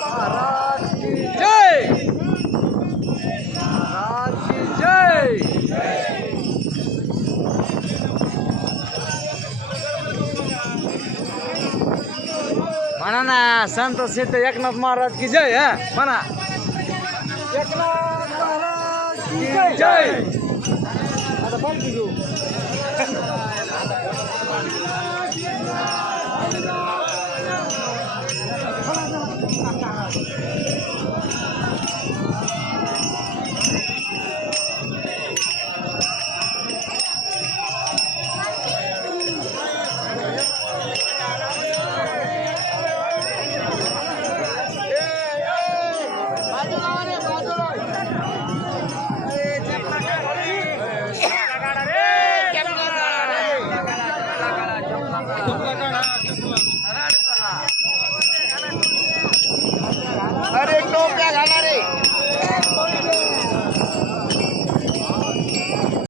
महाराज की जय, महाराज की जय। म्हणा ना संत सिद्ध एकनाथ महाराज की जय। हा म्हणा एकनाथ महाराज की जय। आता पालखी घेऊ।